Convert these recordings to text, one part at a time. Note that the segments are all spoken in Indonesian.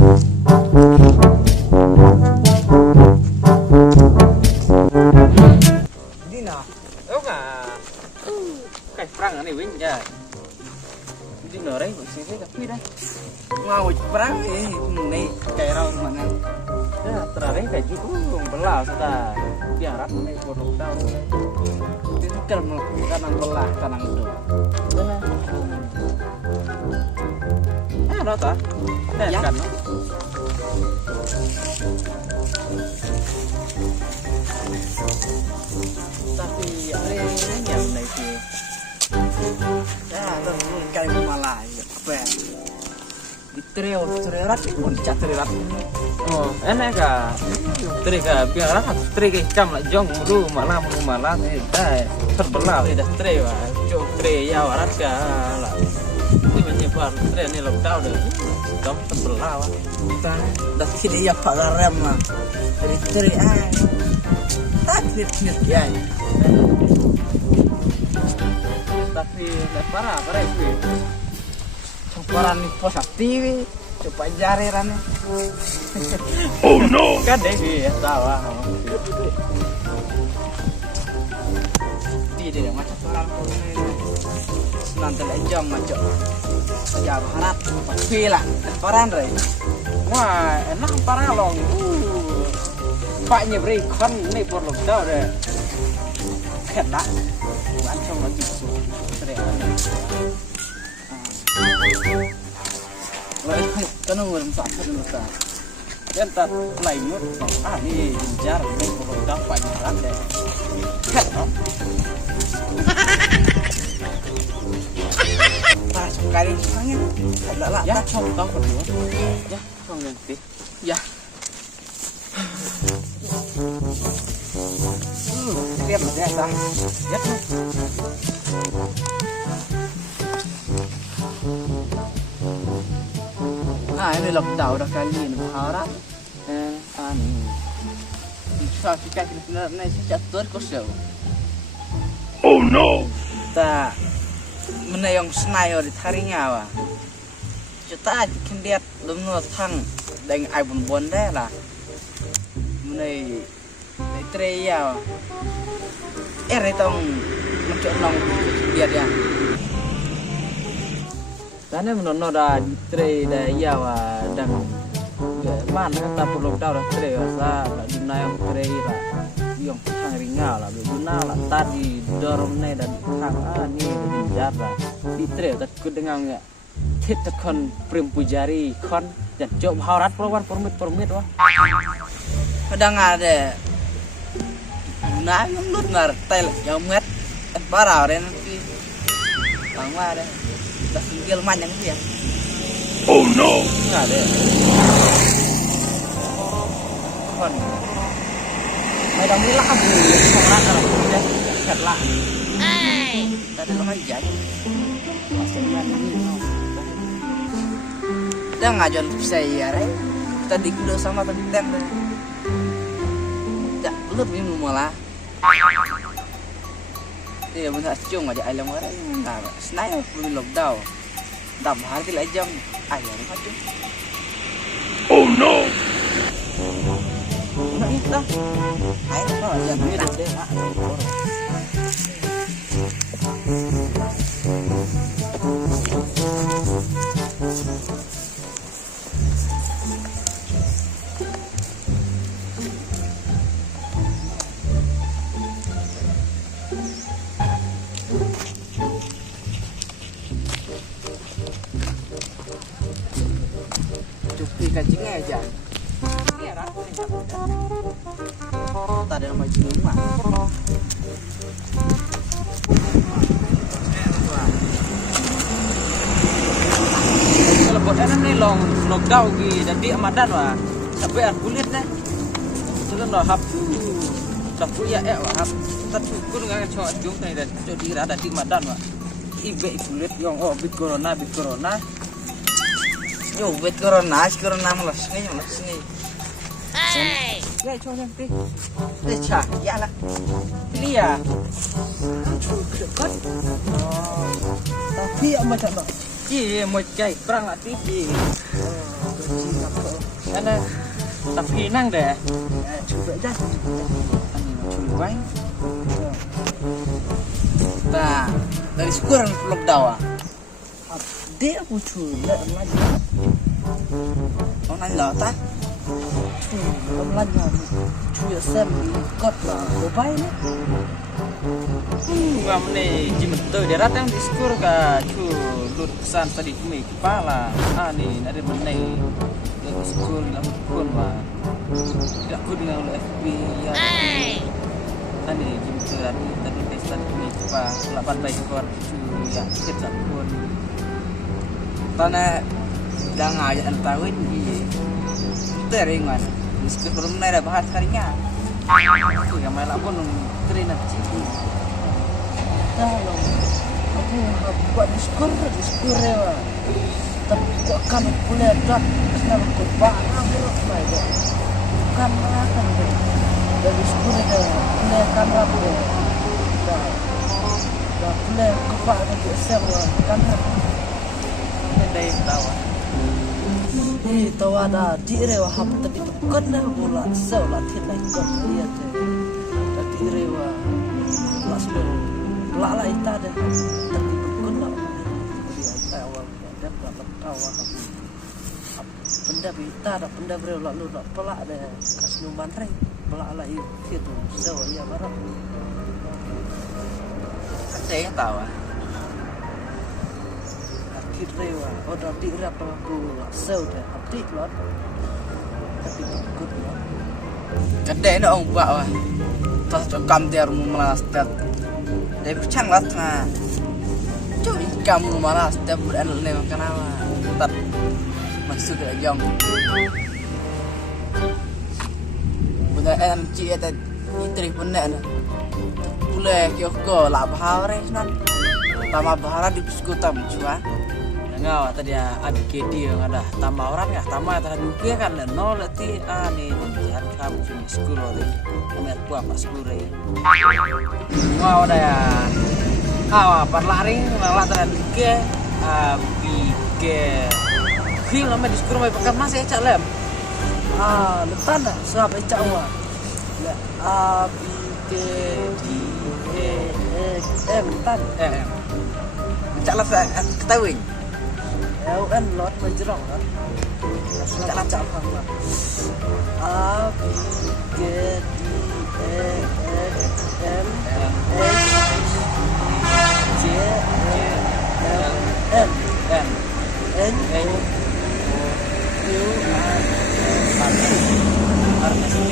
Dina, oh nggak, kayak perang nih wing ya. Di noreng sih tapi dah. Mau perang sih, nih kayak rawan mana. Ya terakhir kayak gitu, belah sudah. Biaran nih bodoh tahu. Ini kan kanan belah kanan itu. Benar. Ada tak? Ya kan. Tapi ini yang naik ya terus kali malah apa di teriak pun cat oh enak kah teriak biar teriak jam lah jong dulu malam dah terbelah dah teriak cok teriak ya waras ya lah ini menyebar teriak ni lo tahu dah jam terbelah dah kini ya pagarem lah dari teriak nit ya tapi parah itu parah nih pos aktif coba jari rane oh no kan deh ya tawa tidak macam parah nanti jam macam jam harap tapi lah parah re wah enak parah long pak nyebri kon nih perlu tahu deh kena macam lagi kan belum sakit dulu kan dan tak lain mut ini jar ini perlu dapat jalan deh pas sekali sangat ada lah ya coba kedua ya kau nanti ya lihat aja sang lihat ini lockdown dah kali ini harap bisa kita kena jatuh kosong oh no tak menayang senayo di tarinya wah kita akan lihat lumut tang dengan iPhone bonda lah menay teriak retong mencolong dia karena menurut dah tre dah iya wah dan mana kata perlu tahu dah tre wah lah guna yang tre lah yang tang ringal lah guna lah tadi dorong nih dan tang ni dijara di tre takut dengan ya kita kon pujari kon dan jauh haurat peluang permit wah kadang ada nah yang lut ngartel yang met parah orang nanti bang ada dah singgil manjang dia oh no nggak ada kon mai đồng với lắc bùi không lắc là đây thật lạ ta được hơi dạy dia ngajon saya đấy tadi kudu sama tadi tem deh ya lu bingung malah iya benar cung aja ayam orang nggak snail belum lockdown dam hari lah jam ayam macam oh no nah itu ayam apa aja mirip deh mak kancingnya aja. Iya, tak ada nama jingung mah. Kalau buat anak nih long lockdown gitu, jadi Ramadan wah, sampai kulit nih. Terus dah hap, dah kuliah wah hap. Tapi pun nggak cocok jung nih dan jadi rada di Ramadan wah. Ibe kulit yang bit corona. Yo, wait corona malas nih. Hey, ya coba nanti. Cah, ya lah. Ini ya. Tapi macam apa? Iya, mau cai perang hati. Ana tapi nang deh. Coba dah. Cuy. Nah, dari syukuran peluk dawa. Dia pucu lagi. Kau nanya ta? Lagi cuy sem kot lah. Bobai ni. Ngam ni jimentu dia datang diskur ka cu lut pesan tadi kami kepala. Ni ada menai. Diskur lah kun mah. Tak kun dengan FB ya. Ani jimentu tadi pesan kami kepala 8 baik kot cu yang kita kun. Tanah dah ngajak antawin ni. Teringan. Diskur belum naik dah bahas harinya. Tu yang malah pun keren nak cik. Kalau aku buat diskur ya. Tapi kok kan boleh dah kenapa kau barang berok baik. Kan makan deh. Dari diskur dah boleh kan apa deh. Dah boleh kepak dia semua kan. Dari tahu. Tahu ada direwa hap tadi bukan dah bola sel lah tidak ikut dia tu. Tadi direwa langsung lala ita dah tadi bukan lah. Dia ita awal dia dapat awal benda ita dah benda beri lalu nak pelak dah kasih numan reng pelak lah itu sel ia barang. Saya tahu. Direwa, orang direwa aku sel dah update lot. Tapi bukan lah. Kedai nak orang buat wah. Tas cakam dia rumah malas setiap. Dari bercang lah tengah. Cuy kamu malas setiap bulan ni makan apa? Tetap masuk ke jam. Benda cik ada itri pun nak. Boleh kau lah bahar ni. Tama bahar di psikotam cua. Ngau tadi ABKD yang ada tambah orang ya tambah tadi dukia kan nol ti ni jangan kamu cuma sekolah tadi kami buat pas sekolah ya wow dah ya parlaring malah tadi dukia ABK feel nama di sekolah mai pakai masih cak lem lepas dah siapa cak awak ABK M tan cak lah ketahui LN lot menjerong kan. Cak lacak apa? A B G D E F M H J L M N O Q R S T.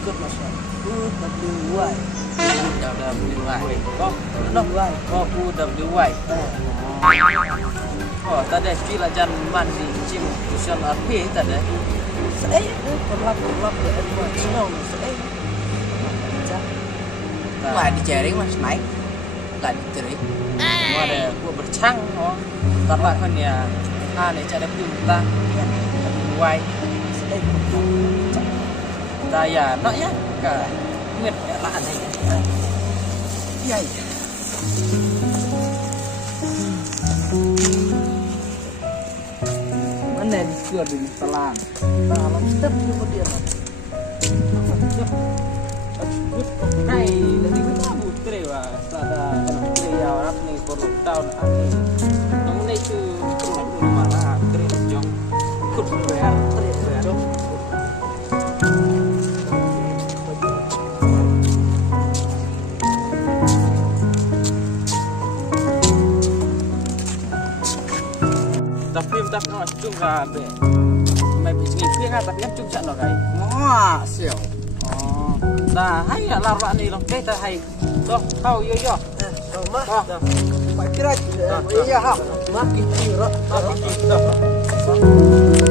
Ikut masuk. U W Y. UWY. Oh, tadi kira jangan mandi cim tujuan RP tadi. Saya pelap ya buat snow saya. Wah dijaring mas naik, nggak diterik. Ada gua bercang, karena kan ya, nih cara pinta, UWY. Daya, nak ya, kak, ingat ya lah ada. Iya. Mana diskur di selang? Dalam step juga dia. Kai dari mana butre wah? Ada butre ya orang ni perlu tahun ani. Nong ni tu perlu mana butre jong. Kut bayar butre jong. Tapi nó chung là về mày bị nghỉ khuyên à tapi em chung trận rồi cái Wah, siêu. Nah hay là làm bạn này làm cái ta hay đó thâu yo yo Phải kira iya ha. Makin kira. đó